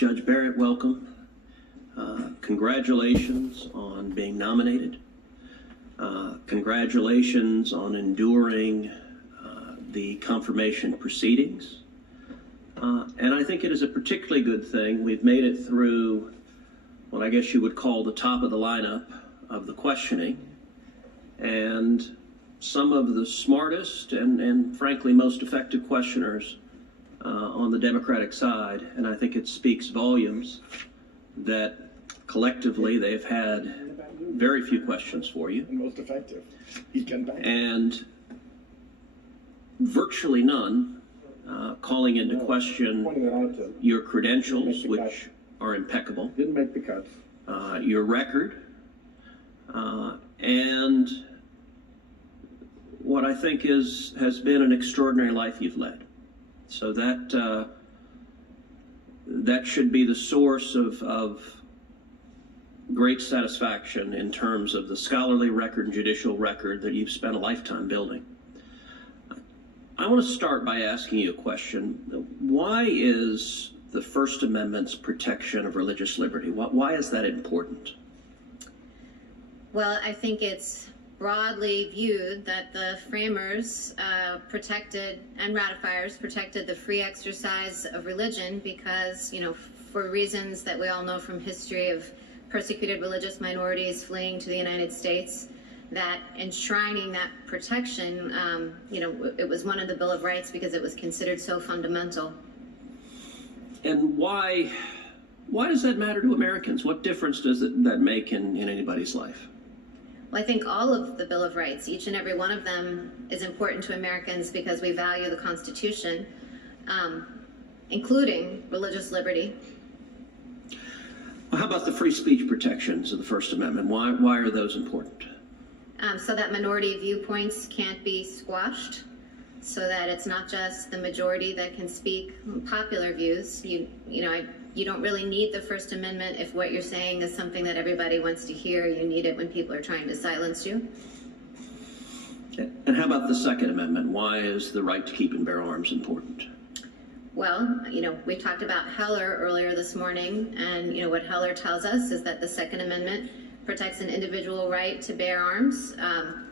Judge Barrett, welcome. Congratulations on being nominated. Congratulations on enduring the confirmation proceedings. And I think it is a particularly good thing. We've made it through what I guess you would call the top of the lineup of the questioning. And some of the smartest and frankly most effective questioners on the Democratic side. And I think it speaks volumes that collectively they've had very few questions for you. Most effective. He's getting back. And virtually none calling into question your credentials, which are impeccable. Didn't make the cuts. Your record, and what I think has been an extraordinary life you've led. So that should be the source of great satisfaction in terms of the scholarly record and judicial record that you've spent a lifetime building. I want to start by asking you a question. Why is the First Amendment's protection of religious liberty, why is that important? Well, I think it's broadly viewed that the framers protected and ratifiers protected the free exercise of religion because, for reasons that we all know from history of persecuted religious minorities fleeing to the United States, that enshrining that protection, it was one of the Bill of Rights because it was considered so fundamental. And why does that matter to Americans? What difference does that make in anybody's life? Well, I think all of the Bill of Rights, each and every one of them, is important to Americans because we value the Constitution, including religious liberty. Well, how about the free speech protections of the First Amendment? Why are those important? So that minority viewpoints can't be squashed, so that it's not just the majority that can speak popular views. You don't really need the First Amendment if what you're saying is something that everybody wants to hear. You need it when people are trying to silence you. And how about the Second Amendment? Why is the right to keep and bear arms important? Well, we talked about Heller earlier this morning, and what Heller tells us is that the Second Amendment protects an individual right to bear arms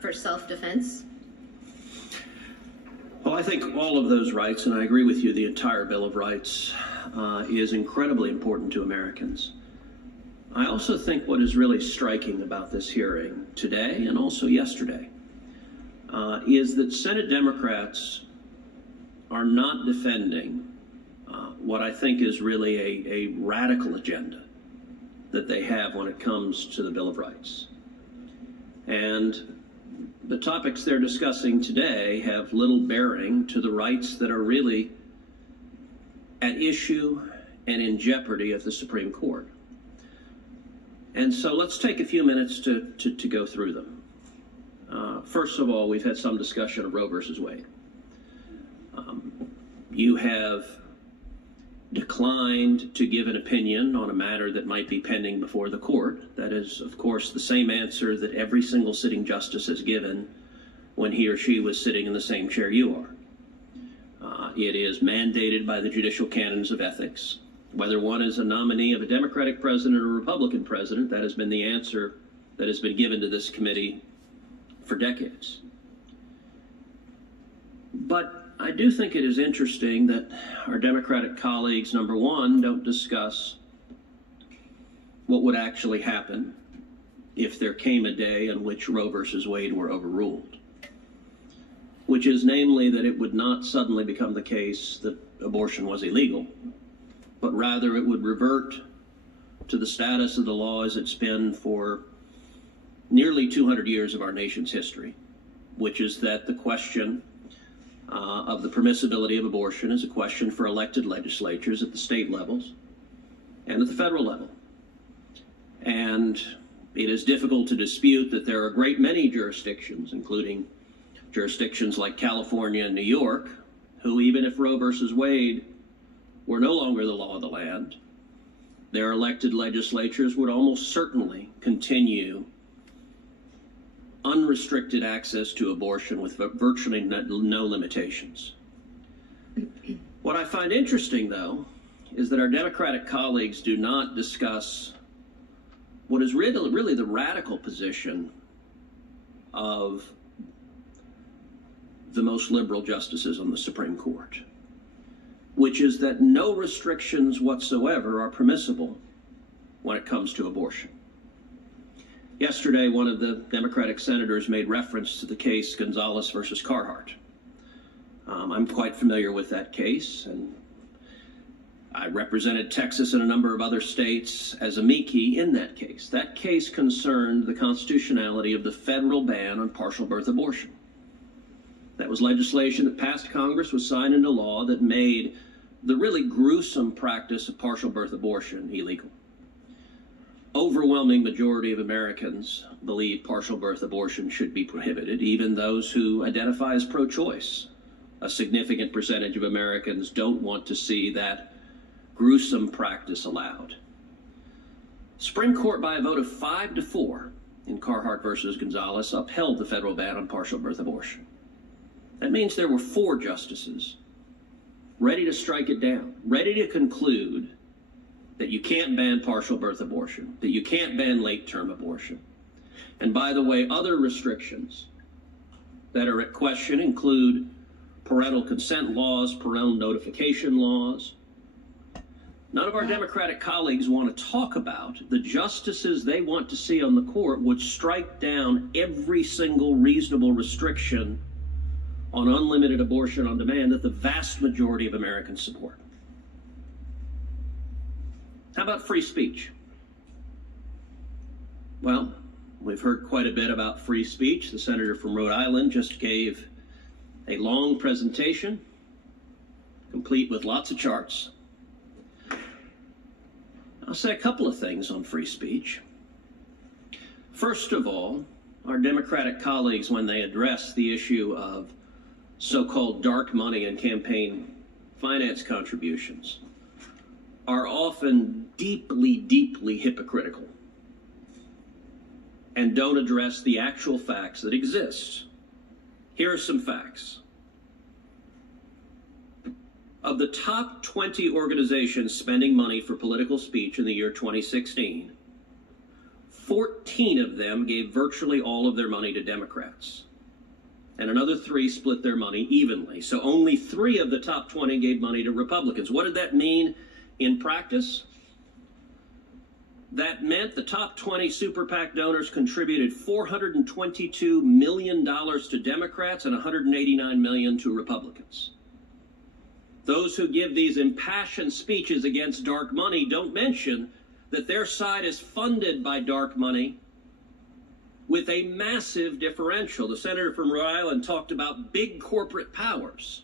for self-defense. Well, I think all of those rights, and I agree with you, the entire Bill of Rights is incredibly important to Americans. I also think what is really striking about this hearing today and also yesterday is that Senate Democrats are not defending what I think is really a radical agenda that they have when it comes to the Bill of Rights. And the topics they're discussing today have little bearing to the rights that are really at issue and in jeopardy at the Supreme Court. And so let's take a few minutes to go through them. First of all, we've had some discussion of Roe versus Wade. You have declined to give an opinion on a matter that might be pending before the court. That is, of course, the same answer that every single sitting justice has given when he or she was sitting in the same chair you are. It is mandated by the judicial canons of ethics. Whether one is a nominee of a Democratic president or a Republican president, that has been the answer that has been given to this committee for decades. But I do think it is interesting that our Democratic colleagues, number one, don't discuss what would actually happen if there came a day in which Roe versus Wade were overruled, which is namely that it would not suddenly become the case that abortion was illegal, but rather it would revert to the status of the law as it's been for nearly 200 years of our nation's history, which is that the question of the permissibility of abortion is a question for elected legislatures at the state levels and at the federal level. And it is difficult to dispute that there are a great many jurisdictions, including jurisdictions like California and New York, who, even if Roe versus Wade were no longer the law of the land, their elected legislatures would almost certainly continue unrestricted access to abortion with virtually no limitations. What I find interesting, though, is that our Democratic colleagues do not discuss what is really the radical position of the most liberal justices on the Supreme Court, which is that no restrictions whatsoever are permissible when it comes to abortion. Yesterday, one of the Democratic senators made reference to the case Gonzalez versus Carhart. I'm quite familiar with that case, and I represented Texas and a number of other states as amici in that case. That case concerned the constitutionality of the federal ban on partial birth abortion. That was legislation that passed Congress, was signed into law, that made the really gruesome practice of partial birth abortion illegal. Overwhelming majority of Americans believe partial birth abortion should be prohibited, even those who identify as pro-choice. A significant percentage of Americans don't want to see that gruesome practice allowed. Supreme Court, by a vote of 5-4 in Carhart versus Gonzalez, upheld the federal ban on partial birth abortion. That means there were 4 justices ready to strike it down, ready to conclude that you can't ban partial birth abortion, that you can't ban late-term abortion. And by the way, other restrictions that are at question include parental consent laws, parental notification laws. None of our Democratic colleagues want to talk about the justices they want to see on the court would strike down every single reasonable restriction on unlimited abortion on demand that the vast majority of Americans support. How about free speech? Well, we've heard quite a bit about free speech. The senator from Rhode Island just gave a long presentation, complete with lots of charts. I'll say a couple of things on free speech. First of all, our Democratic colleagues, when they address the issue of so-called dark money and campaign finance contributions, are often deeply, deeply hypocritical and don't address the actual facts that exist. Here are some facts. Of the top 20 organizations spending money for political speech in the year 2016, 14 of them gave virtually all of their money to Democrats, and another 3 split their money evenly. So only 3 of the top 20 gave money to Republicans. What did that mean in practice? That meant the top 20 super PAC donors contributed $422 million to Democrats and $189 million to Republicans. Those who give these impassioned speeches against dark money don't mention that their side is funded by dark money with a massive differential. The senator from Rhode Island talked about big corporate powers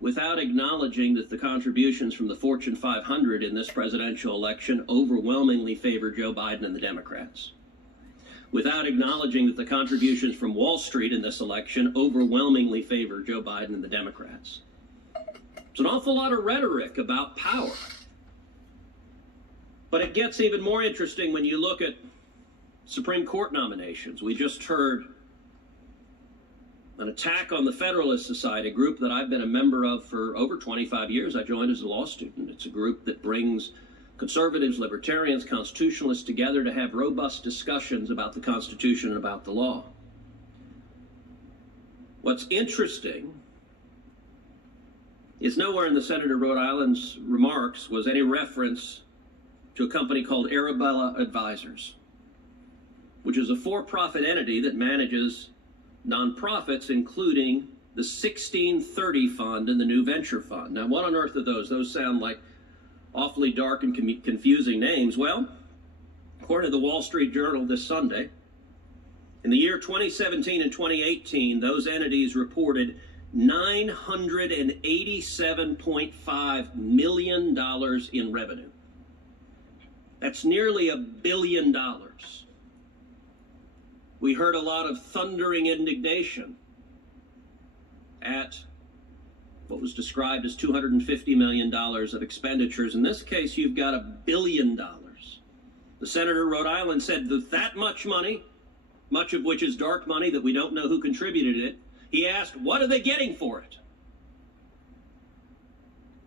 without acknowledging that the contributions from the Fortune 500 in this presidential election overwhelmingly favor Joe Biden and the Democrats, without acknowledging that the contributions from Wall Street in this election overwhelmingly favor Joe Biden and the Democrats. It's an awful lot of rhetoric about power. But it gets even more interesting when you look at Supreme Court nominations. We just heard an attack on the Federalist Society, a group that I've been a member of for over 25 years. I joined as a law student. It's a group that brings conservatives, libertarians, constitutionalists together to have robust discussions about the Constitution and about the law. What's interesting is nowhere in the Senator Rhode Island's remarks was any reference to a company called Arabella Advisors, which is a for-profit entity that manages nonprofits, including the 1630 Fund and the New Venture Fund. Now, what on earth are those? Those sound like awfully dark and confusing names. Well, according to the Wall Street Journal this Sunday, in the year 2017 and 2018, those entities reported $987.5 million in revenue. That's nearly $1 billion. We heard a lot of thundering indignation at what was described as $250 million of expenditures. In this case, you've got $1 billion. The senator of Rhode Island said that much money, much of which is dark money that we don't know who contributed it, he asked, what are they getting for it?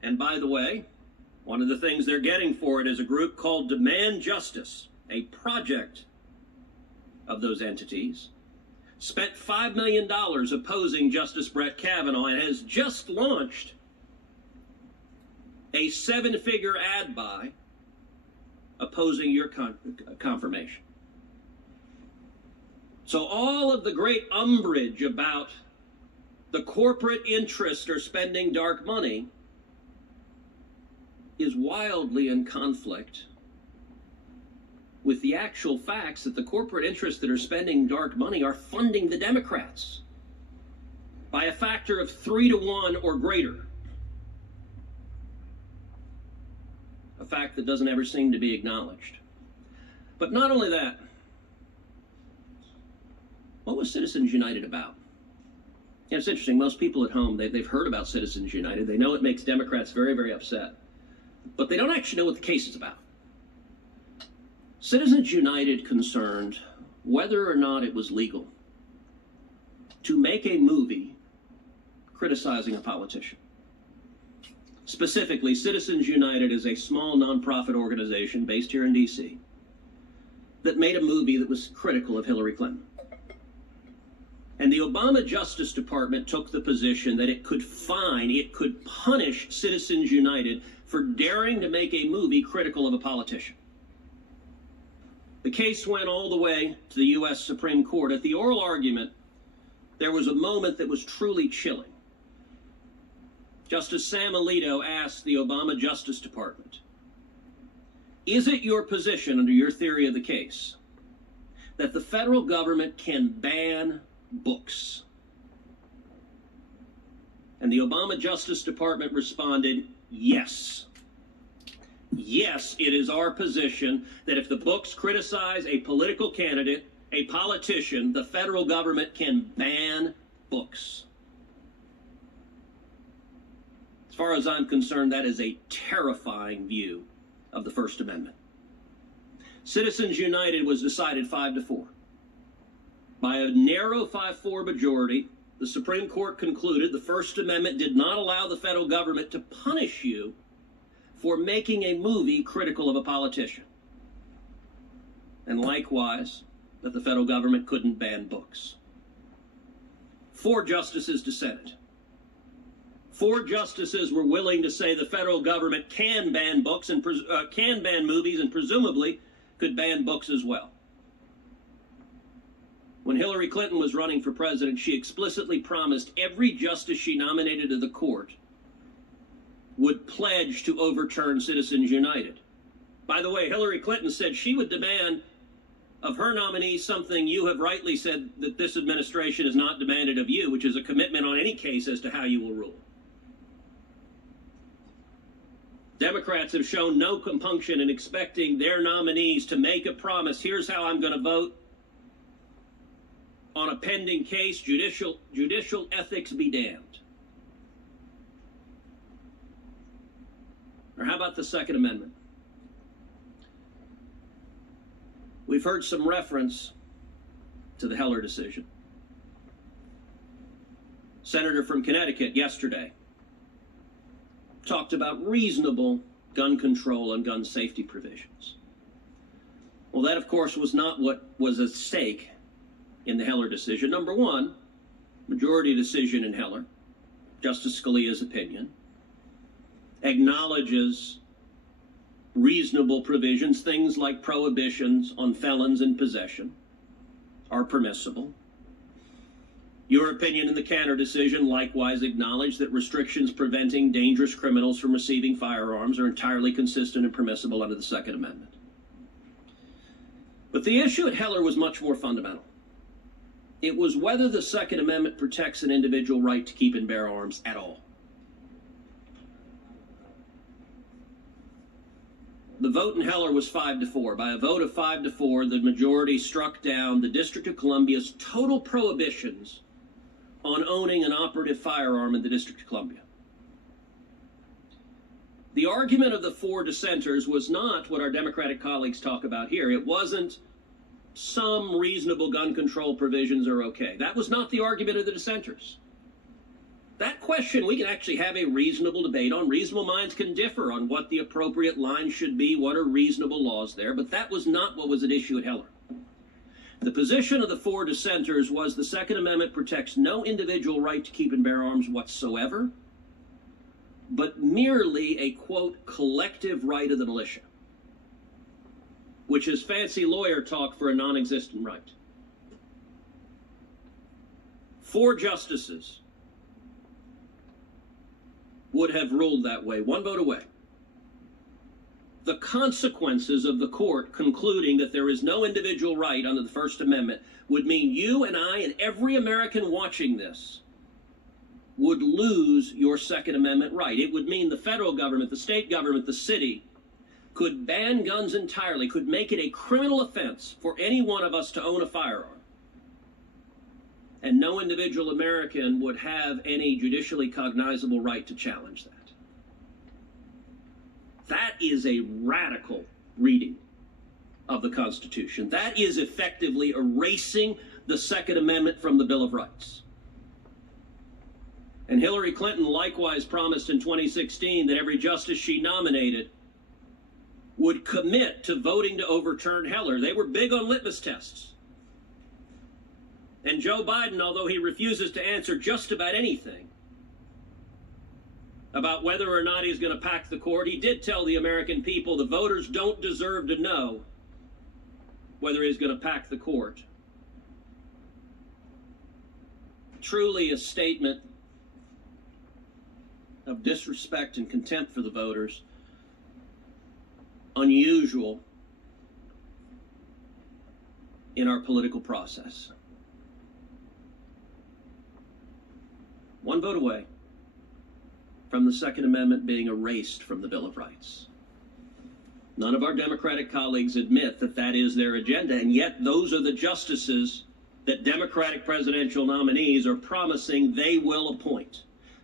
And by the way, one of the things they're getting for it is a group called Demand Justice, a project of those entities, spent $5 million opposing Justice Brett Kavanaugh and has just launched a 7-figure ad buy opposing your confirmation. So all of the great umbrage about the corporate interest or spending dark money is wildly in conflict with the actual facts that the corporate interests that are spending dark money are funding the Democrats by a factor of 3 to 1 or greater. A fact that doesn't ever seem to be acknowledged. But not only that, what was Citizens United about? Yeah, it's interesting. Most people at home, they've heard about Citizens United. They know it makes Democrats very, very upset. But they don't actually know what the case is about. Citizens United concerned whether or not it was legal to make a movie criticizing a politician. Specifically, Citizens United is a small nonprofit organization based here in D.C. that made a movie that was critical of Hillary Clinton. And the Obama Justice Department took the position that it could punish Citizens United for daring to make a movie critical of a politician. The case went all the way to the U.S. Supreme Court. At the oral argument, there was a moment that was truly chilling. Justice Sam Alito asked the Obama Justice Department, "Is it your position under your theory of the case that the federal government can ban books?" And the Obama Justice Department responded, "Yes. Yes, it is our position that if the books criticize a political candidate, a politician, the federal government can ban books." As far as I'm concerned, that is a terrifying view of the First Amendment. Citizens United was decided 5-4. By a narrow 5-4 majority, the Supreme Court concluded the First Amendment did not allow the federal government to punish you for making a movie critical of a politician. And likewise, that the federal government couldn't ban books. 4 justices dissented. 4 justices were willing to say the federal government can ban books and can ban movies and presumably could ban books as well. When Hillary Clinton was running for president, she explicitly promised every justice she nominated to the court would pledge to overturn Citizens United. By the way, Hillary Clinton said she would demand of her nominee something you have rightly said that this administration has not demanded of you, which is a commitment on any case as to how you will rule. Democrats have shown no compunction in expecting their nominees to make a promise. Here's how I'm going to vote on a pending case. Judicial ethics be damned. Or how about the Second Amendment? We've heard some reference to the Heller decision. Senator from Connecticut yesterday talked about reasonable gun control and gun safety provisions. Well, that, of course, was not what was at stake in the Heller decision. Number one, majority decision in Heller, Justice Scalia's opinion, acknowledges reasonable provisions, things like prohibitions on felons in possession are permissible. Your opinion in the Cantor decision likewise acknowledged that restrictions preventing dangerous criminals from receiving firearms are entirely consistent and permissible under the Second Amendment. But the issue at Heller was much more fundamental. It was whether the Second Amendment protects an individual right to keep and bear arms at all. The vote in Heller was 5-4. By a vote of 5-4, the majority struck down the District of Columbia's total prohibitions on owning an operative firearm in the District of Columbia. The argument of the 4 dissenters was not what our Democratic colleagues talk about here. It wasn't some reasonable gun control provisions are okay. That was not the argument of the dissenters. That question we can actually have a reasonable debate on. Reasonable minds can differ on what the appropriate line should be, what are reasonable laws there, but that was not what was at issue at Heller. The position of the four dissenters was the Second Amendment protects no individual right to keep and bear arms whatsoever, but merely a, quote, collective right of the militia, which is fancy lawyer talk for a non-existent right. Four justices would have ruled that way, one vote away. The consequences of the court concluding that there is no individual right under the First Amendment would mean you and I and every American watching this would lose your Second Amendment right. It would mean the federal government, the state government, the city could ban guns entirely, could make it a criminal offense for any one of us to own a firearm. And no individual American would have any judicially cognizable right to challenge that. That is a radical reading of the Constitution. That is effectively erasing the Second Amendment from the Bill of Rights. And Hillary Clinton likewise promised in 2016 that every justice she nominated would commit to voting to overturn Heller. They were big on litmus tests. And Joe Biden, although he refuses to answer just about anything about whether or not he's going to pack the court, he did tell the American people the voters don't deserve to know whether he's going to pack the court. Truly a statement of disrespect and contempt for the voters, unusual in our political process. One vote away from the Second Amendment being erased from the Bill of Rights. None of our Democratic colleagues admit that that is their agenda, and yet those are the justices that Democratic presidential nominees are promising they will appoint.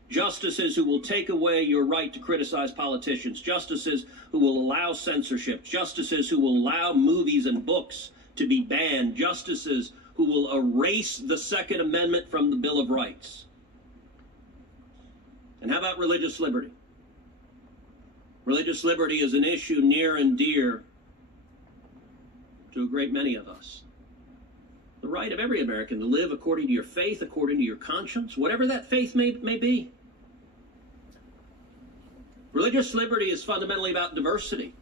Justices who will take away your right to criticize politicians, justices who will allow censorship, justices who will allow movies and books to be banned, justices who will erase the Second Amendment from the Bill of Rights. And how about religious liberty? Religious liberty is an issue near and dear to a great many of us. The right of every American to live according to your faith, according to your conscience, whatever that faith may be. Religious liberty is fundamentally about diversity.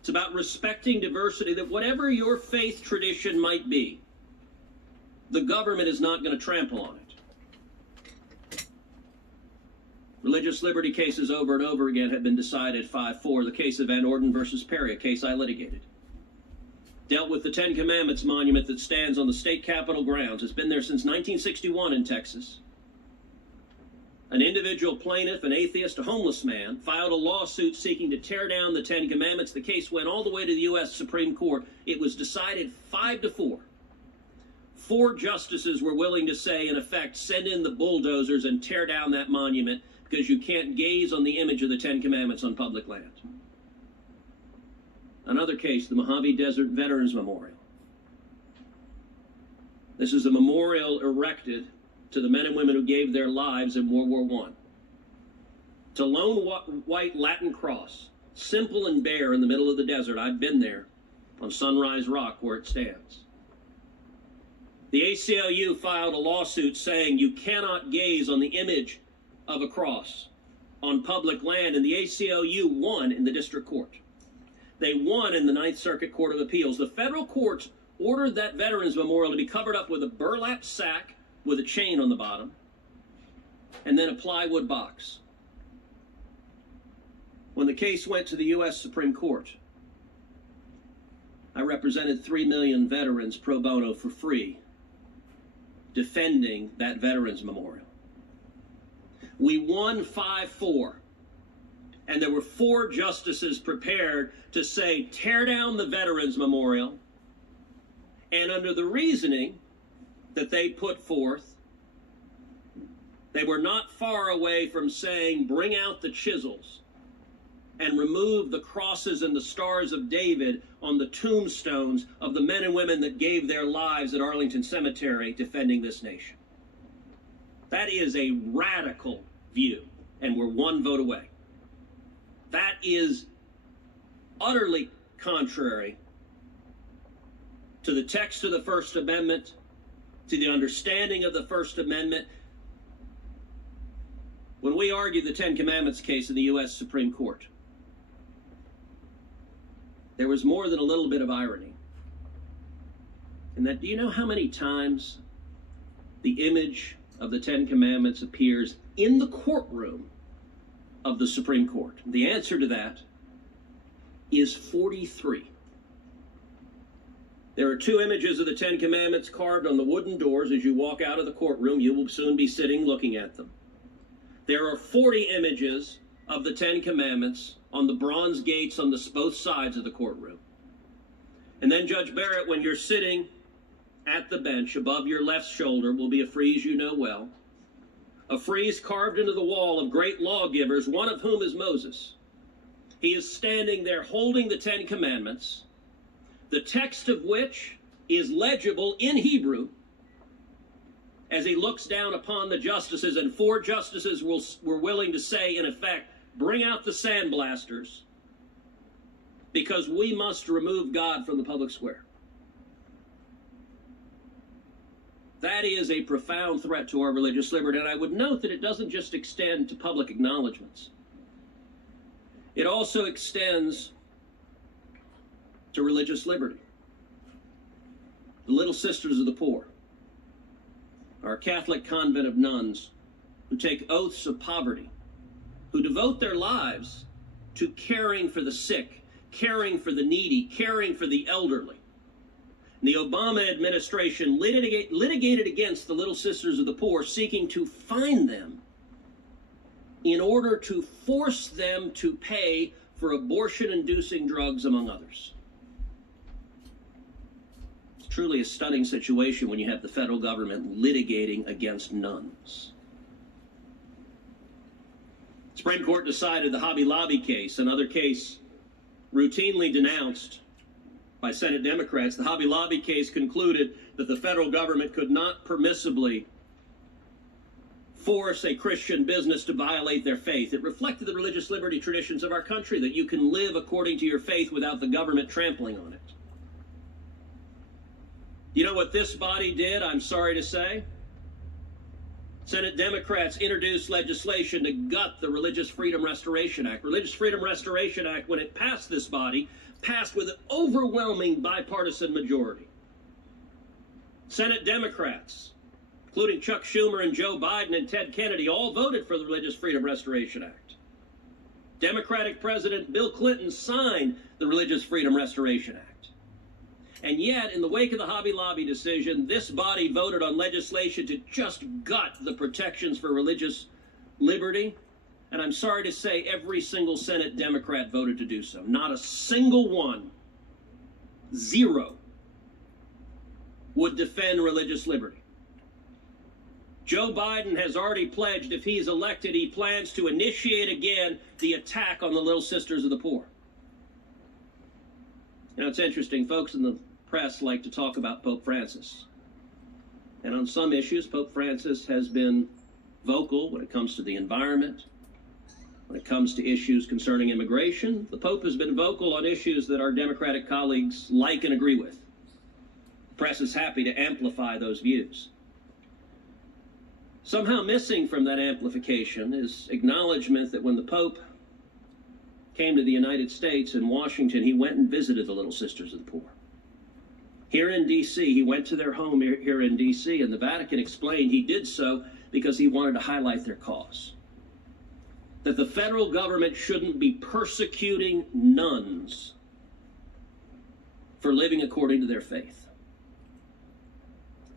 It's about respecting diversity, that whatever your faith tradition might be, the government is not going to trample on it. Religious liberty cases over and over again have been decided 5-4. The case of Van Orden versus Perry, a case I litigated, dealt with the Ten Commandments monument that stands on the state capitol grounds. It's been there since 1961 in Texas. An individual plaintiff, an atheist, a homeless man, filed a lawsuit seeking to tear down the Ten Commandments. The case went all the way to the U.S. Supreme Court. It was decided 5-4. 4 justices were willing to say, in effect, send in the bulldozers and tear down that monument because you can't gaze on the image of the Ten Commandments on public land. Another case, the Mojave Desert Veterans Memorial. This is a memorial erected to the men and women who gave their lives in World War I. It's a lone white Latin cross, simple and bare in the middle of the desert. I've been there on Sunrise Rock where it stands. The ACLU filed a lawsuit saying you cannot gaze on the image of a cross on public land, and the ACLU won in the district court. They won in the Ninth Circuit Court of Appeals. The federal courts ordered that Veterans Memorial to be covered up with a burlap sack with a chain on the bottom, and then a plywood box. When the case went to the U.S. Supreme Court, I represented 3 million veterans pro bono for free, defending that Veterans Memorial. We won 5-4, and there were 4 justices prepared to say, tear down the Veterans Memorial, and under the reasoning that they put forth, they were not far away from saying, bring out the chisels and remove the crosses and the stars of David on the tombstones of the men and women that gave their lives at Arlington Cemetery defending this nation. That is a radical view, and we're one vote away. That is utterly contrary to the text of the First Amendment, to the understanding of the First Amendment. When we argued the Ten Commandments case in the U.S. Supreme Court, there was more than a little bit of irony. And that, do you know how many times the image of the Ten Commandments appears in the courtroom of the Supreme Court? The answer to that is 43. There are 2 images of the Ten Commandments carved on the wooden doors. As you walk out of the courtroom, you will soon be sitting looking at them. There are 40 images of the Ten Commandments on the bronze gates on both sides of the courtroom. And then, Judge Barrett, when you're sitting at the bench, above your left shoulder will be a frieze you know well, a frieze carved into the wall of great lawgivers, one of whom is Moses. He is standing there holding the Ten Commandments, the text of which is legible in Hebrew, as he looks down upon the justices, and 4 justices were willing to say, in effect, bring out the sandblasters, because we must remove God from the public square. That is a profound threat to our religious liberty, and I would note that it doesn't just extend to public acknowledgments. It also extends to religious liberty. The Little Sisters of the Poor are a Catholic convent of nuns who take oaths of poverty, who devote their lives to caring for the sick, caring for the needy, caring for the elderly. And the Obama administration litigated against the Little Sisters of the Poor, seeking to fine them in order to force them to pay for abortion-inducing drugs, among others. It's truly a stunning situation when you have the federal government litigating against nuns. The Supreme Court decided the Hobby Lobby case, another case routinely denounced by Senate Democrats. The Hobby Lobby case concluded that the federal government could not permissibly force a Christian business to violate their faith. It reflected the religious liberty traditions of our country, that you can live according to your faith without the government trampling on it. You know what this body did, I'm sorry to say? Senate Democrats introduced legislation to gut the Religious Freedom Restoration Act. Religious Freedom Restoration Act, when it passed this body, passed with an overwhelming bipartisan majority. Senate Democrats, including Chuck Schumer and Joe Biden and Ted Kennedy, all voted for the Religious Freedom Restoration Act. Democratic President Bill Clinton signed the Religious Freedom Restoration Act. And yet, in the wake of the Hobby Lobby decision, this body voted on legislation to just gut the protections for religious liberty. And I'm sorry to say, every single Senate Democrat voted to do so. Not a single one, 0, would defend religious liberty. Joe Biden has already pledged, if he's elected, he plans to initiate again the attack on the Little Sisters of the Poor. Now, it's interesting, folks in the press like to talk about Pope Francis. And on some issues, Pope Francis has been vocal when it comes to the environment, when it comes to issues concerning immigration. The Pope has been vocal on issues that our Democratic colleagues like and agree with. The press is happy to amplify those views. Somehow missing from that amplification is acknowledgement that when the Pope came to the United States in Washington, he went and visited the Little Sisters of the Poor. Here in D.C., he went to their home here in D.C., and the Vatican explained he did so because he wanted to highlight their cause. That the federal government shouldn't be persecuting nuns for living according to their faith.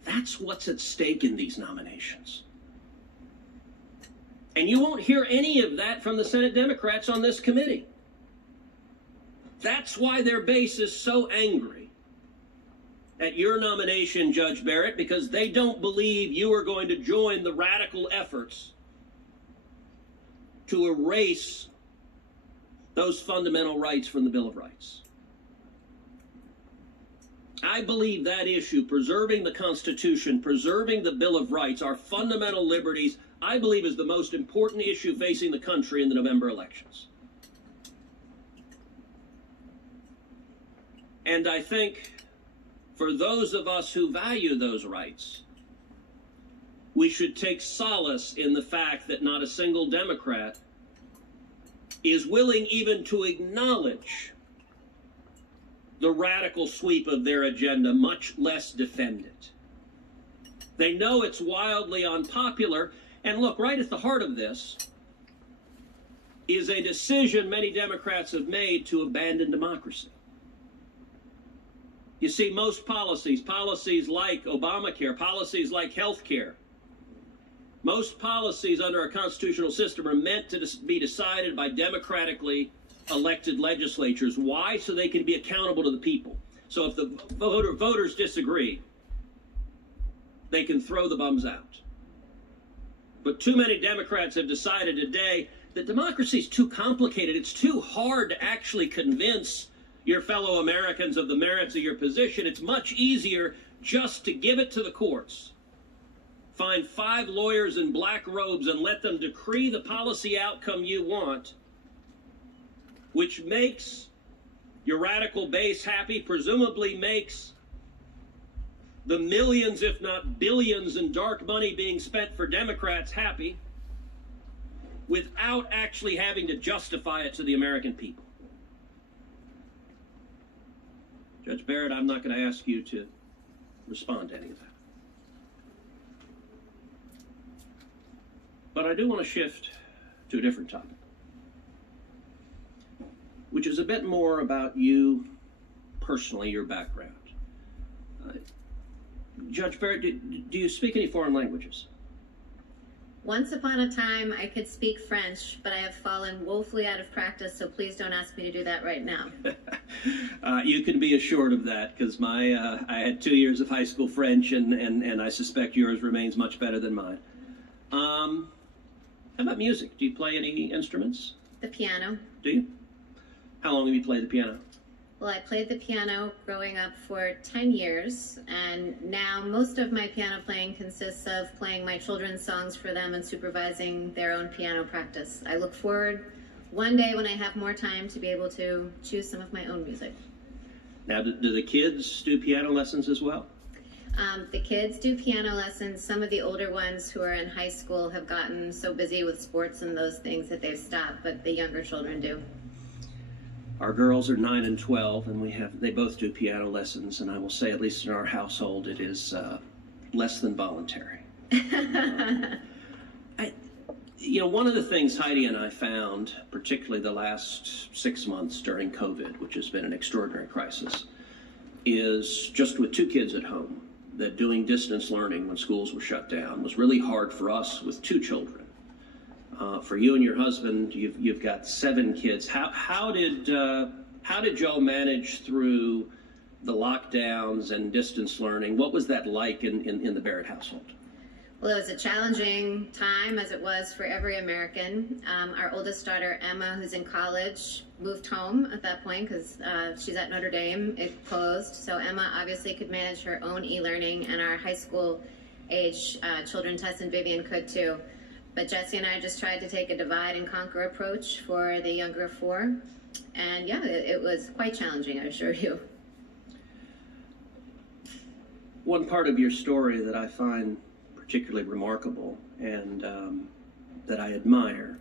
That's what's at stake in these nominations. And you won't hear any of that from the Senate Democrats on this committee. That's why their base is so angry at your nomination, Judge Barrett, because they don't believe you are going to join the radical efforts to erase those fundamental rights from the Bill of Rights. I believe that issue, preserving the Constitution, preserving the Bill of Rights, our fundamental liberties, I believe is the most important issue facing the country in the November elections. And I think for those of us who value those rights, we should take solace in the fact that not a single Democrat is willing even to acknowledge the radical sweep of their agenda, much less defend it. They know it's wildly unpopular, and look, right at the heart of this is a decision many Democrats have made to abandon democracy. You see, most policies like Obamacare, policies like health care, most policies under our constitutional system are meant to be decided by democratically elected legislatures. Why? So they can be accountable to the people. So if the voters disagree, they can throw the bums out. But too many Democrats have decided today that democracy is too complicated. It's too hard to actually convince your fellow Americans of the merits of your position. It's much easier just to give it to the courts. Find 5 lawyers in black robes and let them decree the policy outcome you want, which makes your radical base happy, presumably makes the millions, if not billions, in dark money being spent for Democrats happy, without actually having to justify it to the American people. Judge Barrett, I'm not going to ask you to respond to any of that. But I do want to shift to a different topic, which is a bit more about you personally, your background. Judge Barrett, do you speak any foreign languages? Once upon a time, I could speak French, but I have fallen woefully out of practice, so please don't ask me to do that right now. You can be assured of that, because I had 2 years of high school French, and I suspect yours remains much better than mine. How about music? Do you play any instruments? The piano. Do you? How long have you played the piano? Well, I played the piano growing up for 10 years, and now most of my piano playing consists of playing my children's songs for them and supervising their own piano practice. I look forward one day when I have more time to be able to choose some of my own music. Now, do the kids do piano lessons as well? The kids do piano lessons. Some of the older ones who are in high school have gotten so busy with sports and those things that they've stopped, but the younger children do. Our girls are 9 and 12, and they both do piano lessons, and I will say, at least in our household, it is less than voluntary. One of the things Heidi and I found, particularly the last 6 months during COVID, which has been an extraordinary crisis, is just with 2 kids at home, that doing distance learning when schools were shut down was really hard for us with 2 children. For you and your husband, you've got 7 kids. How did Joe manage through the lockdowns and distance learning? What was that like in the Barrett household? Well, it was a challenging time, as it was for every American. Our oldest daughter, Emma, who's in college, moved home at that point because she's at Notre Dame. It closed. So Emma obviously could manage her own e-learning, and our high school age children, Tess and Vivian, could too. But Jesse and I just tried to take a divide and conquer approach for the younger 4. And yeah, it was quite challenging, I assure you. One part of your story that I find particularly remarkable and that I admire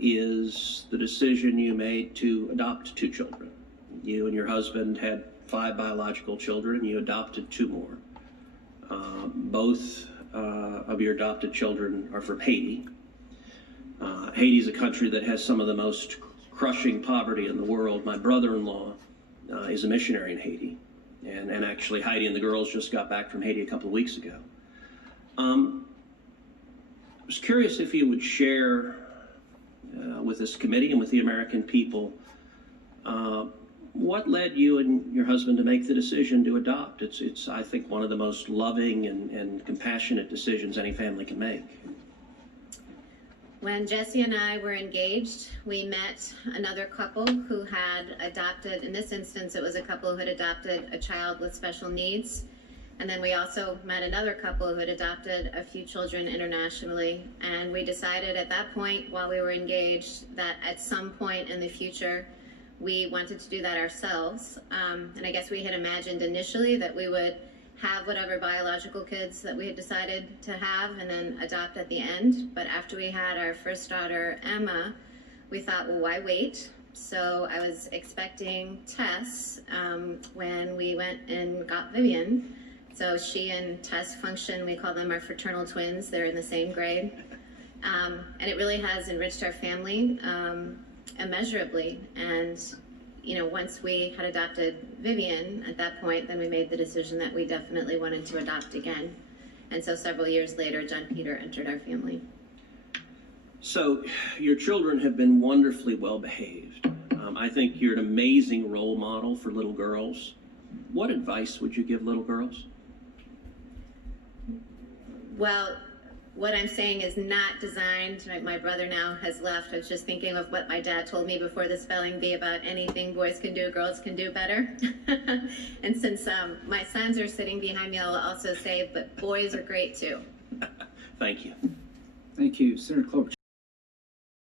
is the decision you made to adopt 2 children. You and your husband had 5 biological children, and you adopted 2 more. Both of your adopted children are from Haiti. Haiti is a country that has some of the most crushing poverty in the world. My brother-in-law is a missionary in Haiti, and actually Heidi and the girls just got back from Haiti a couple of weeks ago. I was curious if you would share with this committee and with the American people what led you and your husband to make the decision to adopt. It's I think, one of the most loving and compassionate decisions any family can make. When Jesse and I were engaged, we met another couple who had adopted, in this instance, it was a couple who had adopted a child with special needs. And then we also met another couple who had adopted a few children internationally. And we decided at that point, while we were engaged, that at some point in the future, we wanted to do that ourselves. And I guess we had imagined initially that we would have whatever biological kids that we had decided to have and then adopt at the end. But after we had our first daughter, Emma, we thought, well, why wait? So I was expecting Tess when we went and got Vivian. So she and Tess function, we call them our fraternal twins. They're in the same grade. And it really has enriched our family immeasurably. And, you know, once we had adopted Vivian at that point, then we made the decision that we definitely wanted to adopt again. And so several years later, John Peter entered our family. So your children have been wonderfully well behaved. I think you're an amazing role model for little girls. What advice would you give little girls? Well, what I'm saying is not designed. My brother now has left. I was just thinking of what my dad told me before the spelling bee about anything boys can do, girls can do better. And since my sons are sitting behind me, I'll also say, but boys are great too. Thank you. Thank you. Senator Klobuchar.